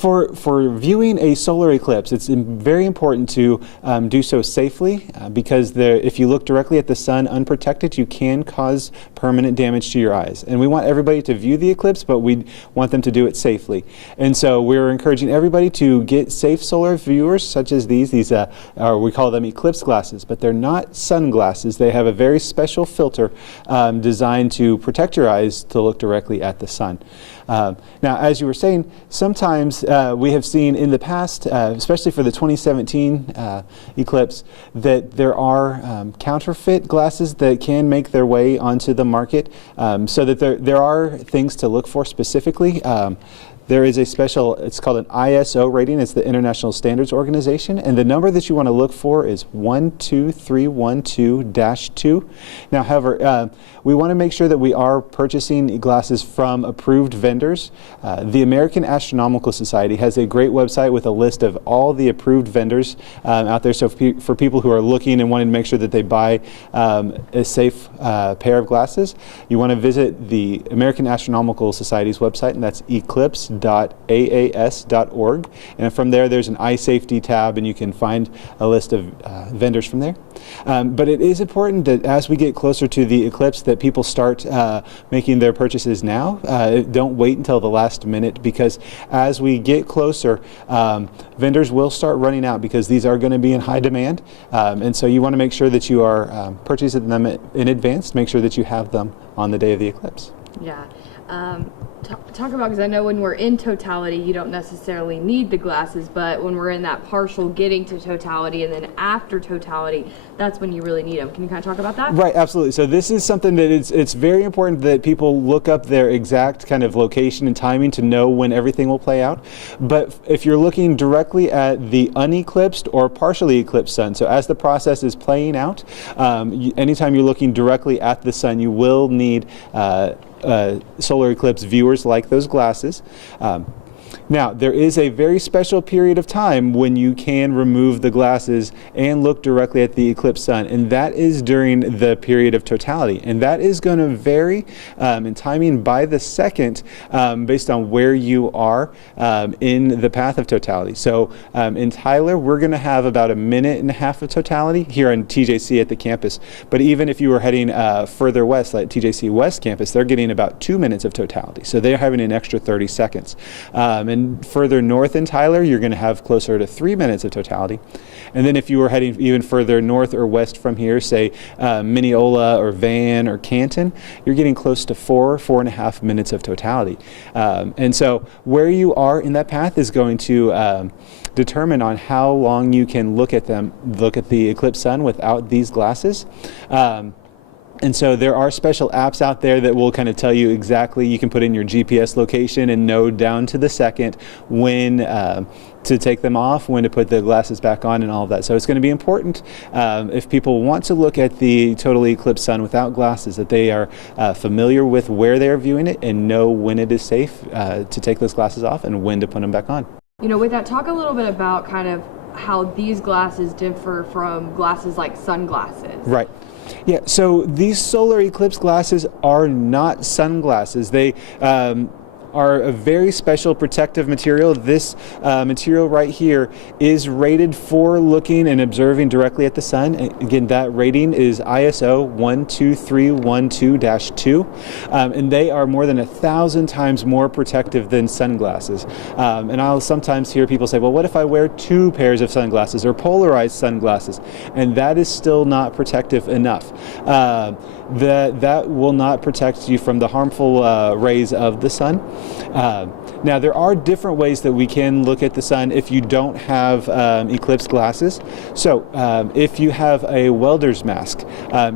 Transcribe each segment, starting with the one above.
For viewing a solar eclipse, it's very important to do so safely because if you look directly at the sun unprotected, you can cause permanent damage to your eyes. And we want everybody to view the eclipse, but we want them to do it safely. And so we're encouraging everybody to get safe solar viewers such as these. These we call them eclipse glasses, but they're not sunglasses. They have a very special filter designed to protect your eyes to look directly at the sun. Now, as you were saying, sometimes we have seen in the past, especially for the 2017 eclipse, that there are counterfeit glasses that can make their way onto the market, so that there are things to look for specifically. There is a special, it's called an ISO rating, it's the International Standards Organization, and the number that you want to look for is 12312-2. Now, however, we want to make sure that we are purchasing glasses from approved vendors. The American Astronomical Society has a great website with a list of all the approved vendors out there, so for people who are looking and wanting to make sure that they buy a safe pair of glasses, you want to visit the American Astronomical Society's website, and that's eclipse.aas.org, and from there there's an eye safety tab and you can find a list of vendors from there. But it is important that as we get closer to the eclipse that people start making their purchases now. Don't wait until the last minute, because as we get closer vendors will start running out because these are going to be in high demand, and so you want to make sure that you are purchasing them in advance, make sure that you have them on the day of the eclipse. Yeah. Talk about, because I know when we're in totality you don't necessarily need the glasses, but when we're in that partial getting to totality and then after totality, that's when you really need them. Can you kind of talk about that? Right, absolutely. So this is something that it's very important that people look up their exact kind of location and timing to know when everything will play out. But if you're looking directly at the uneclipsed or partially eclipsed sun, so as the process is playing out, anytime you're looking directly at the sun, you will need solar eclipse viewers like those glasses. Now, there is a very special period of time when you can remove the glasses and look directly at the eclipsed sun, and that is during the period of totality. And that is going to vary in timing by the second based on where you are in the path of totality. So in Tyler, we're going to have about 1.5 minutes of totality here on TJC at the campus. But even if you were heading further west, like TJC West campus, they're getting about 2 minutes of totality. So they're having an extra 30 seconds. And further north in Tyler, you're going to have closer to 3 minutes of totality. And then if you were heading even further north or west from here, say Mineola or Van or Canton, you're getting close to 4.5 minutes of totality. And so where you are in that path is going to determine on how long you can look at the eclipsed sun without these glasses. And so there are special apps out there that will kind of tell you exactly, you can put in your GPS location and know down to the second when to take them off, when to put the glasses back on and all of that. So it's going to be important if people want to look at the totally eclipsed sun without glasses, that they are familiar with where they are viewing it and know when it is safe to take those glasses off and when to put them back on. You know, with that, talk a little bit about kind of how these glasses differ from glasses like sunglasses. Right. Yeah, so these solar eclipse glasses are not sunglasses. They are a very special protective material. This material right here is rated for looking and observing directly at the sun. Again, that rating is ISO 12312-2, and they are more than 1,000 times more protective than sunglasses. And I'll sometimes hear people say, well, what if I wear 2 pairs of sunglasses or polarized sunglasses? And that is still not protective enough. That will not protect you from the harmful rays of the sun. Now, there are different ways that we can look at the sun if you don't have eclipse glasses. So if you have a welder's mask,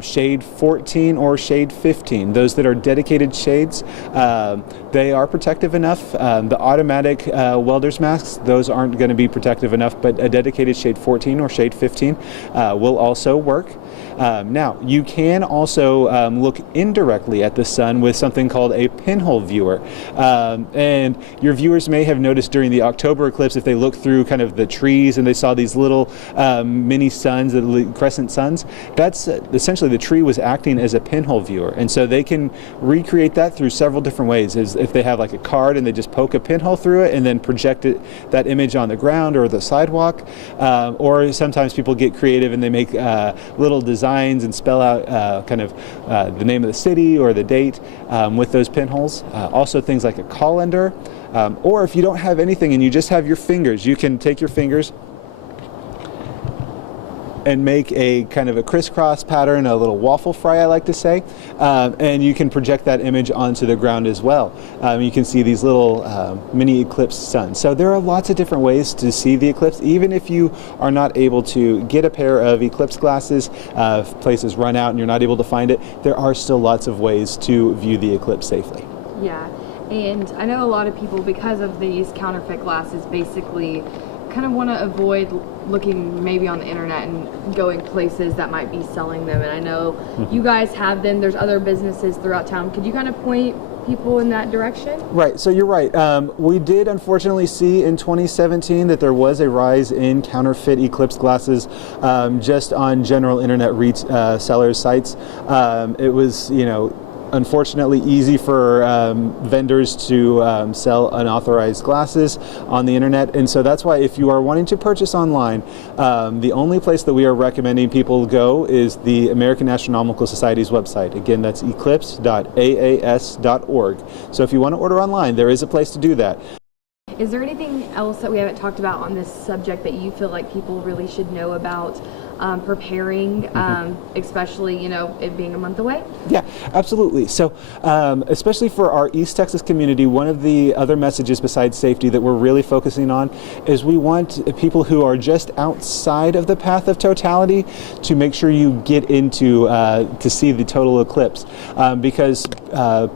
shade 14 or shade 15, those that are dedicated shades, they are protective enough. The automatic welder's masks, those aren't going to be protective enough, but a dedicated shade 14 or shade 15 will also work. Now, you can also also look indirectly at the sun with something called a pinhole viewer. And your viewers may have noticed during the October eclipse, if they look through kind of the trees and they saw these little mini suns, the crescent suns, that's essentially the tree was acting as a pinhole viewer. And so they can recreate that through several different ways. Is if they have like a card and they just poke a pinhole through it and then project that image on the ground or the sidewalk, or sometimes people get creative and they make little designs and spell out kind of the name of the city or the date with those pinholes. Also things like a colander, or if you don't have anything and you just have your fingers, you can take your fingers and make a kind of a crisscross pattern, a little waffle fry, I like to say, and you can project that image onto the ground as well. You can see these little mini eclipse suns. So there are lots of different ways to see the eclipse. Even if you are not able to get a pair of eclipse glasses, if places run out and you're not able to find it, there are still lots of ways to view the eclipse safely. Yeah, and I know a lot of people, because of these counterfeit glasses, basically kind of want to avoid looking maybe on the internet and going places that might be selling them. And I know you guys have them. There's other businesses throughout town. Could you kind of point people in that direction? Right, so you're right. We did unfortunately see in 2017 that there was a rise in counterfeit eclipse glasses just on general internet sellers sites. It was, unfortunately easy for vendors to sell unauthorized glasses on the internet, and so that's why if you are wanting to purchase online, the only place that we are recommending people go is the American Astronomical Society's website. Again, that's eclipse.aas.org. So if you want to order online, there is a place to do that. Is there anything else that we haven't talked about on this subject that you feel like people really should know about preparing, especially, it being a month away? Yeah, absolutely. So especially for our East Texas community, one of the other messages besides safety that we're really focusing on is we want people who are just outside of the path of totality to make sure you get into to see the total eclipse, because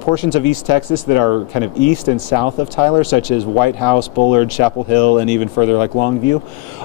portions of East Texas that are kind of east and south of Tyler, such as White House, Bullard, Chapel Hill, and even further like Longview,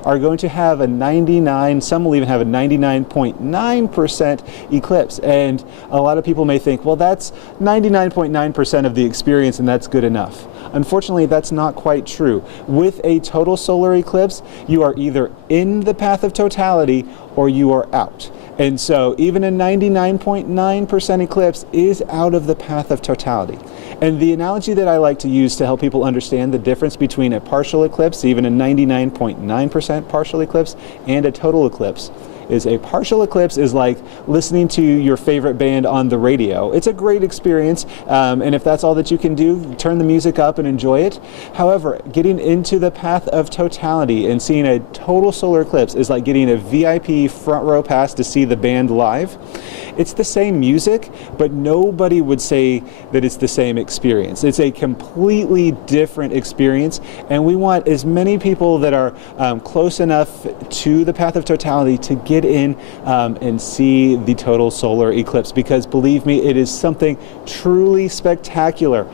are going to have a 99, some will even have a 99.9% eclipse. And a lot of people may think, well, that's 99.9% of the experience and that's good enough. Unfortunately, that's not quite true. With a total solar eclipse, you are either in the path of totality or you are out. And so even a 99.9% eclipse is out of the path of totality. And the analogy that I like to use to help people understand the difference between a partial eclipse, even a 99.9% partial eclipse, and a total eclipse, is a partial eclipse is like listening to your favorite band on the radio. It's a great experience, and if that's all that you can do, turn the music up and enjoy it. However, getting into the path of totality and seeing a total solar eclipse is like getting a VIP front row pass to see the band live. It's the same music, but nobody would say that it's the same experience. It's a completely different experience, and we want as many people that are close enough to the path of totality to get in and see the total solar eclipse, because believe me, it is something truly spectacular.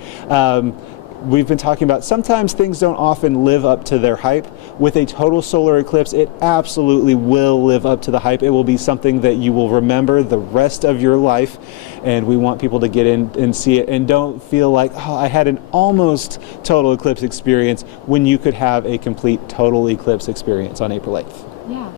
We've been talking about sometimes things don't often live up to their hype. With a total solar eclipse, it absolutely will live up to the hype. It will be something that you will remember the rest of your life, and we want people to get in and see it and don't feel like, oh, I had an almost total eclipse experience when you could have a complete total eclipse experience on April 8th. Yeah.